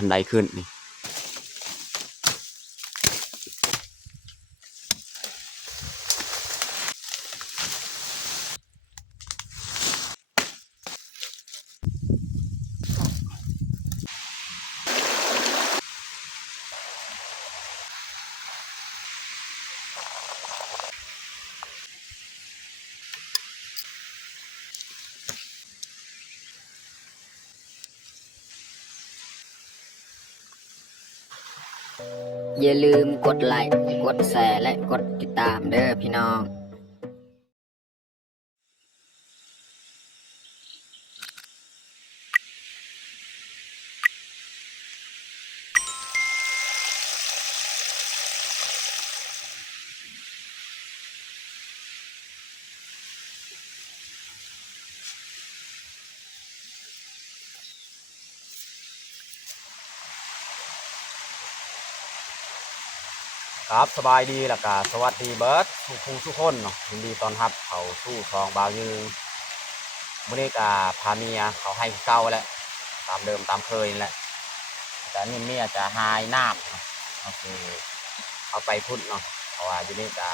คันไดขึ้นนี่อย่าลืมกดไลค์กดแชร์และกดติดตามเด้อพี่น้องครับสบายดีแล้วก็สวัสดีเบิร์ดทุกคนเนาะยินดีตอนรับเขาสู้ทองบาวยืนมื่อนี้ก็พาเมียเขาให้เก้าแล้วตามเดิมตามเคยนี่แหละแต่นี่เมียจะหายน้ำเนาะก็คือเอาไปพุ่นเนาะเพราะว่าอยู่นี่จะ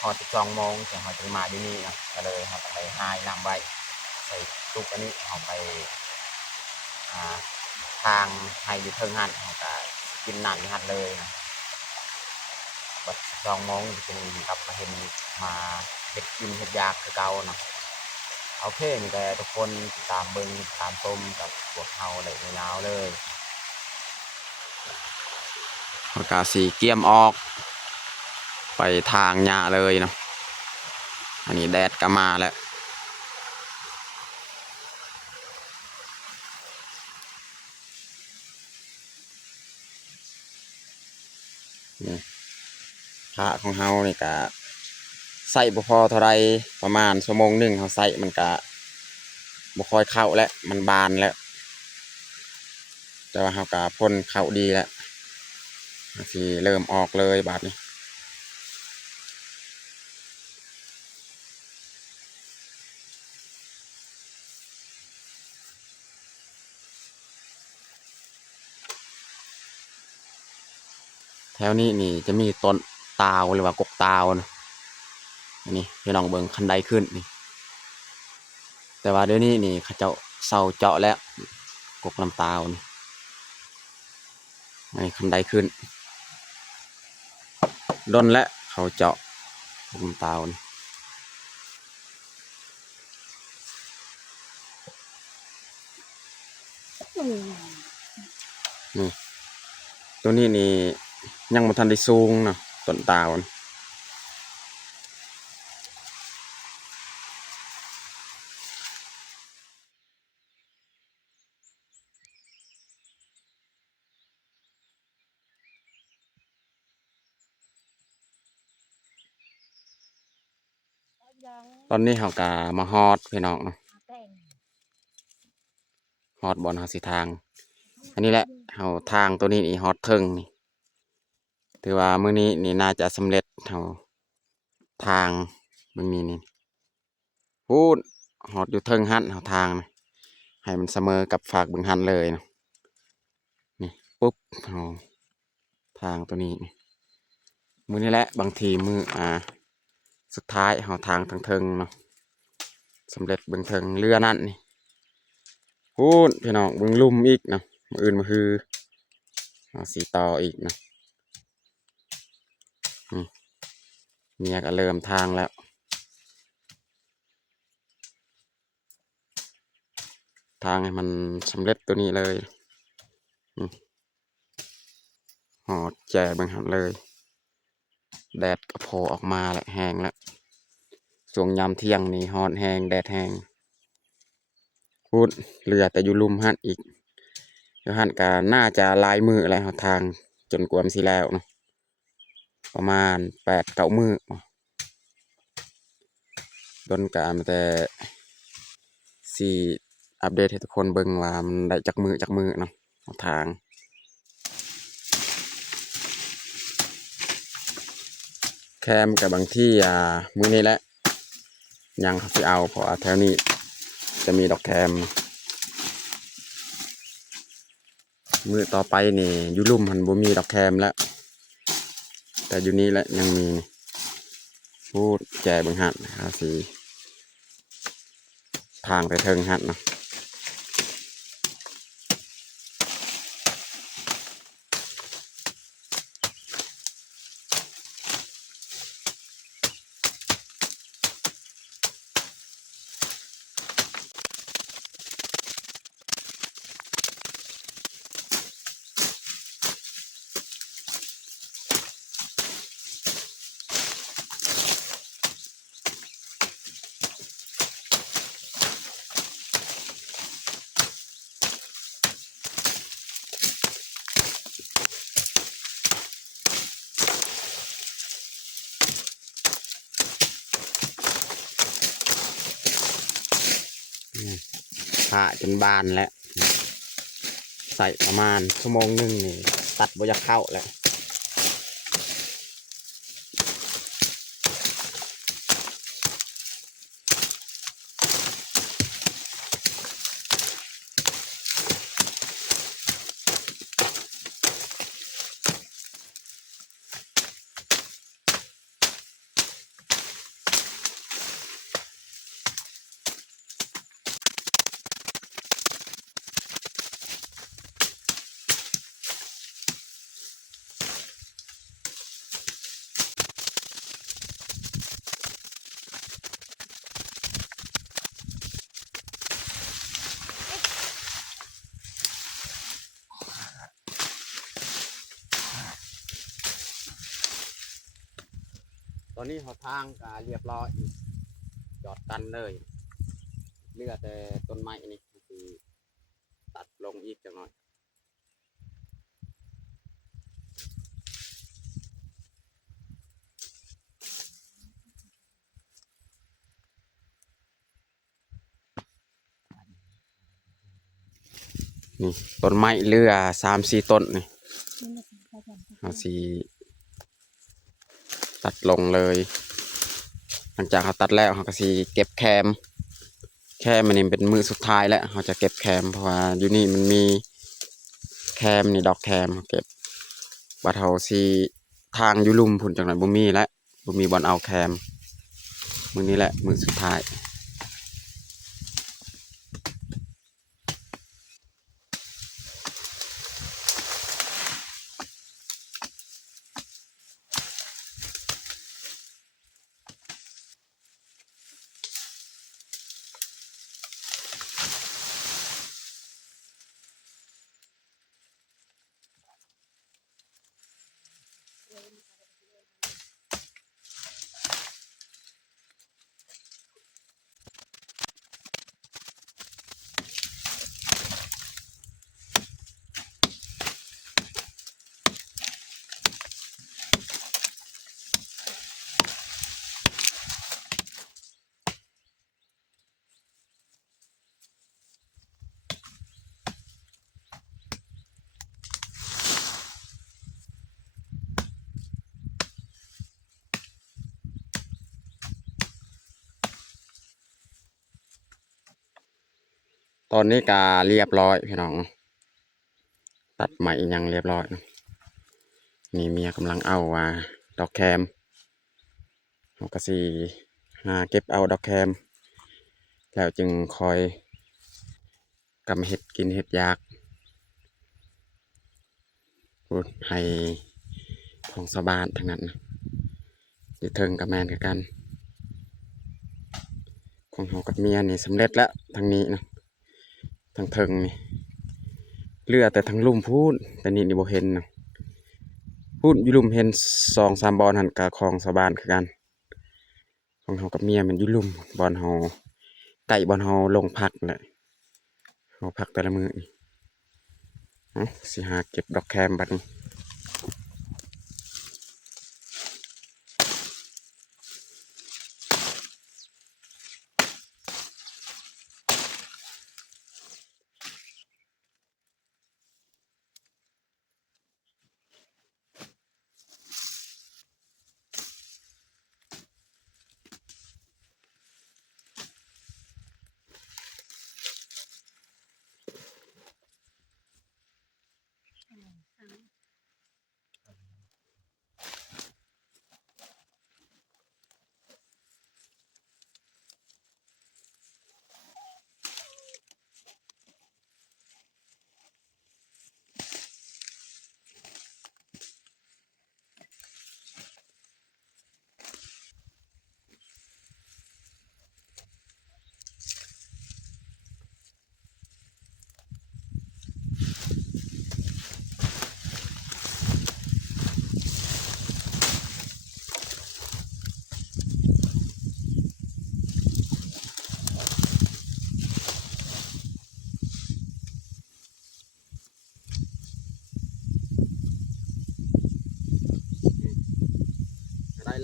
พอ12 โมงจะเขาจะมาอยู่นี่เนาะก็เลยเขาไปหายน้ำไว้ใส่ตุกอันนี้เขาไปทางให้อยู่เทิงหันเขาก็กินน้ำอยู่หันเลยนะบัด2 โมงจึงกลับมาเห็นมาเห็ดกินเห็ดยากคือเก่าเนาะโอเคมีแต่ทุกคนตามเบิ้งตามชมกับพวกเขาเลยยาวๆเลยประกาศสีเกียมออกไปทางหญ้าเลยเนาะอันนี้แดดก็มาแล้วนี่พระของเฮานี่ก็ใส่บ่พอเท่าไรประมาณ1 ชั่วโมงเขาใส่มันก็บ่ค่อยเข้าแล้วมันบานแล้วแต่ว่าเฮาก็พ่นเข้าดีแล้วสิเริ่มออกเลยบาดนี้แถวนี้นี่จะมีต้นตาวหรือว่ากกตาวนะอันนี้พี่น้องเบิ่งคันไดขึ้นนี่แต่ว่าเดี๋ยวนี้นี่เขาเจ้าเซาเจาะแล้วกกลำตาวนี่อันนี้คันไดขึ้นดนและเขาเจาะกกลำตาวนี่นี่ตัวนี้นี่ยังบ่ทันได้สูงเนาะต้นตาวนี่ตอนนี้เขากะมาฮอดพี่น้องเนาะฮอดบอลเฮาสิทางอันนี้แหละเฮาทางตัวนี้นี่ฮอดเทิงนี่ถือว่ามื้อนี้นี่น่าจะสำเร็จเฮาทางมึงนี่พูดฮอดอยู่เทิงหันเฮาทางนะให้มันเสมอกับฝากบึงหันเลยนะนี่ปุ๊บเฮาทางตัวนี้มื้อนี้แหละบางทีมื้อสุดท้ายเฮาทางทางเทิงเนาะสำเร็จเบิ่งเทิงเรือนั่นนี่พูดพี่น้องเบิ่งลุ่มอีกเนาะมื้ออื่นมาคือสีต่ออีกนะเมียก็เริ่มทางแล้วทางให้มันสำเร็จตัวนี้เลยหอดแจบังหันเลยแดดก็โผล่ออกมาแหละแห้งแล้วช่วงยามเที่ยงนี่ฮอดแห้งแดดแห้งพูดเรือแต่อยู่ลุ่มหันอีกเดี๋ยวหันก็น่าจะลายมืออะไรทางจนกวมสิแล้วเนาะประมาณ8-9 มื้อโดนการแต่สี่อัปเดตให้ทุกคนเบิ่งว่ามันได้จักมือเนาะทางแคมกับบางที่มื้อนี้แหละยังเขาสิเอาเพราะแถวนี้จะมีดอกแคม มือต่อไปนี่อยู่ลุ่มหันบ่มีดอกแคมแล้ว แต่อยู่นี่แหละยังมีพูดแก่เบิ่งหัดนะครับสีทางไปเทิงหัดเนาะผ่าจนบานแล้วใส่ประมาณชั่วโมงหนึ่งนี่ตัดบ่อยากเข้าแล้วตอนนี้หอทางก็เรียบร้อยจอดกันเลยเหลือแต่ต้นไม้นี่คือตัดลงอีกจังหน่อยนี่ต้นไม้เหลือ3-4ต้นนี่เอาสีตัดลงเลย หลังจากเขาตัดแล้วเขาก็สีเก็บแคมมันนี่เป็นมือสุดท้ายแล้วเขาจะเก็บแคมเพราะว่าอยู่นี่มันมีแคมนี่ดอกแคมเก็บบัดเขาสีทางอยู่ลุ่มพุ่นจังหวัดบุมีและบุมีบอลเอาแคมมือนี้แหละมือสุดท้ายตอนนี้กาเรียบร้อยพี่น้องตัดใหม่ยังเรียบร้อยนี่เมียกำลังเอาดอกแคมเขาก็สีหาเก็บเอาดอกแคมแล้วจึงคอยกำเห็ดกินเห็ดยากพูดให้ของชาวบ้านทั้งนั้นนะอยู่เทิงกับแมนกับกัน ของเขากับเมียนี่สำเร็จแล้วทางนี้นะทางเทิงนี่เลือแต่ทางลุ่มพูดแต่นี่บ่เห็นนะพูดอยู่ลุ่มเห็น2-3บอลหันกับของชาวบ้านคือกันของเขากับเมียมันอยู่ลุ่มบอลเขาไก่บอลเขาลงพักแหละเขาพักแต่ละมือนี่สิหาเก็บดอกแคมบัดนี้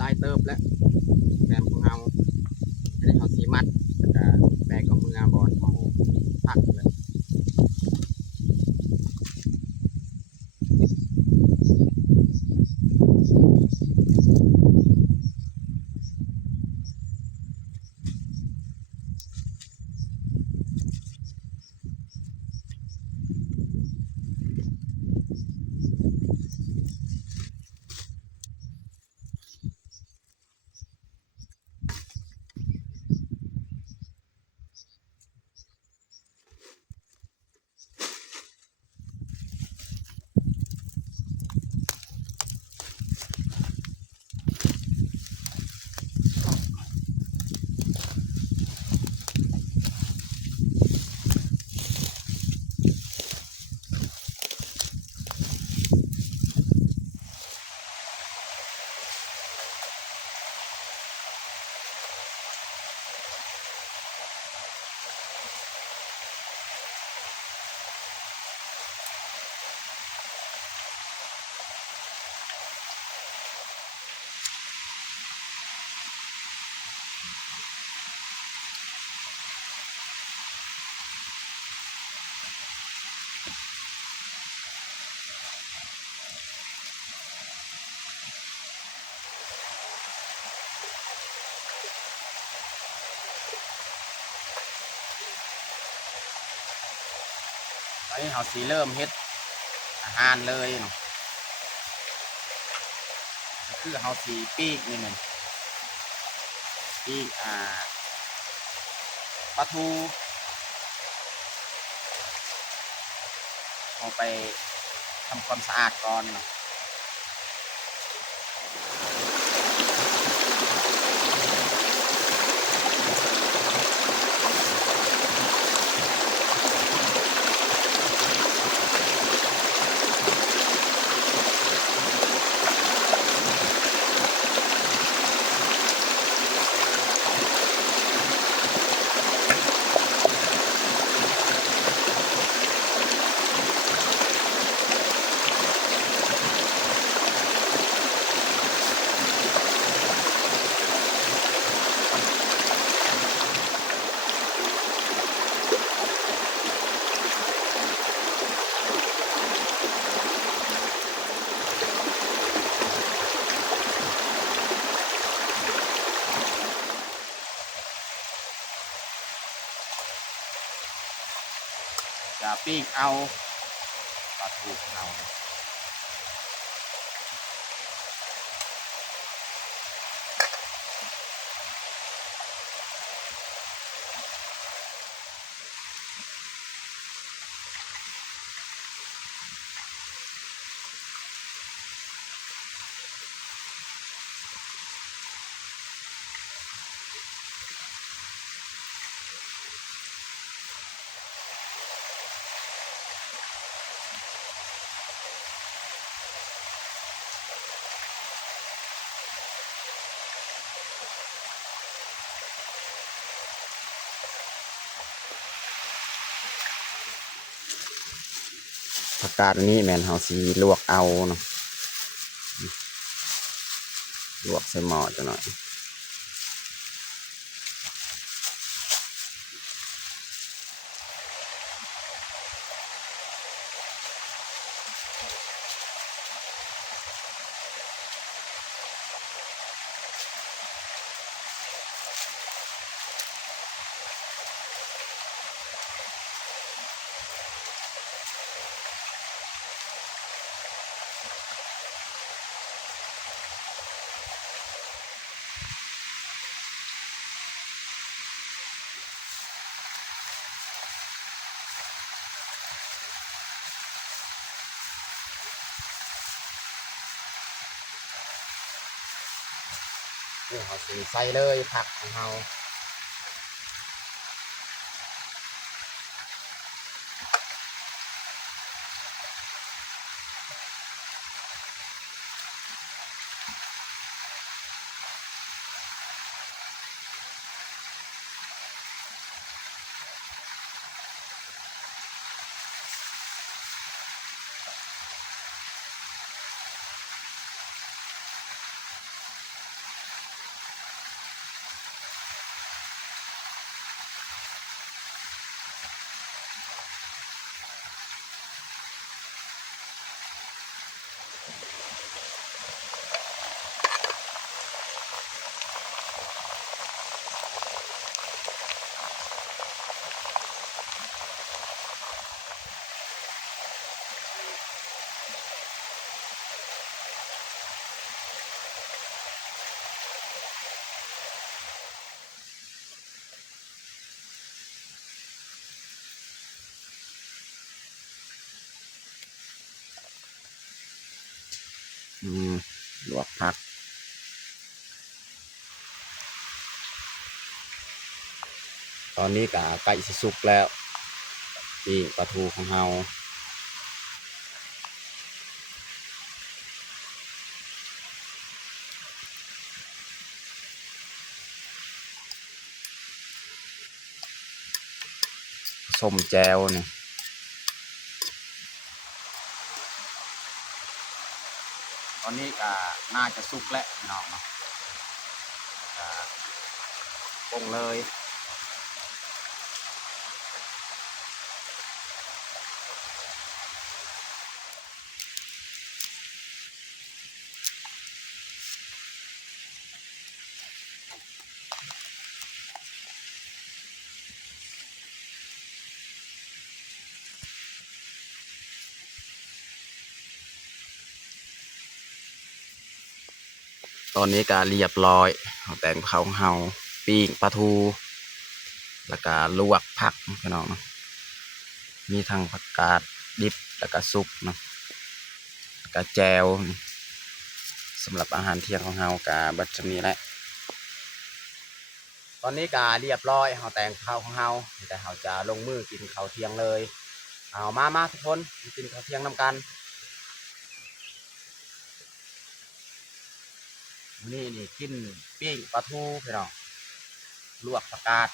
ลายเติบแล้วแกมของเราอันนี้เขาสีมัดแล้วก็แบกเอามือบอลเขาพักเลยตอนนี้เขาสีเริ่มเฮ็ดอาหารเลยเนาะก็คือเขาสีปีกนี่หนึ่งปีกปลาทูเอาไปทำความสะอาดก่อนเนาะจะปีกเอาปลาทูเอาผักกาดอันนี้แมนเขาสีลวกเอาเนาะลวกใส่หม้อจะหน่อยนี่เขาสีใส่เลยผักของเขา ลวกผักตอนนี้ก็ใกล้สิสุกแล้วนี่ปลาทูของเราส้มแจวนี่ตอนนี้ก็น่าจะสุกแล้วพี่น้องเนาะปรุงเลยตอนนี้ก็เรียบร้อยเอาแต่งเผาของเฮาปิ้งปลาทูแล้วก็ลวกผักพี่น้องเนาะมีทั้งผักกาดดิบแล้วก็ซุปเนาะแล้วก็แจวสำหรับอาหารเที่ยงของเฮากะบัดชนี้แหละตอนนี้กะเรียบร้อยเฮาแต่งข้าวของเฮาแต่เฮาจะลงมือกินข้าวเที่ยงเลยเอามาทุกคนกินข้าวเที่ยงนำกันนี่กินปิ้งปลาทูพี่น้องลวกผักกาด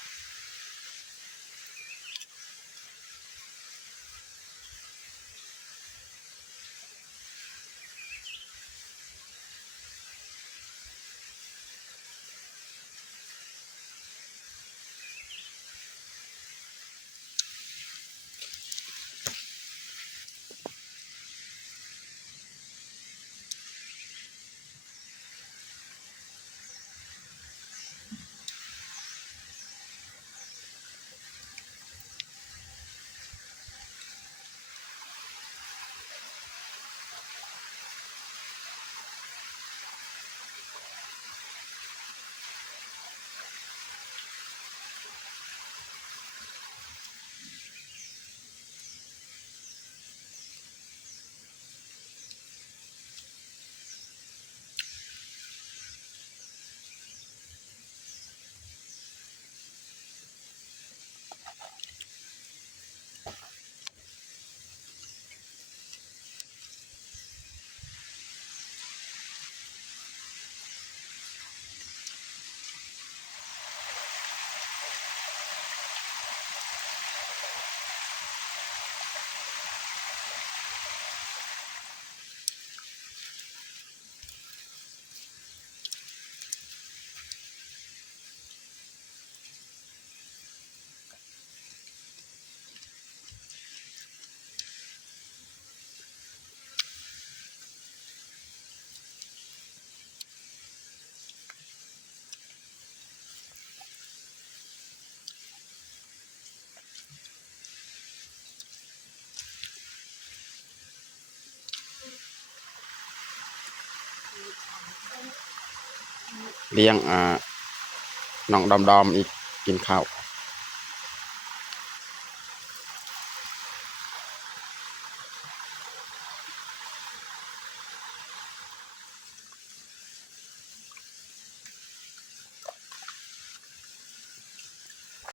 เลี้ยงน้องดอมอีกกินข้าว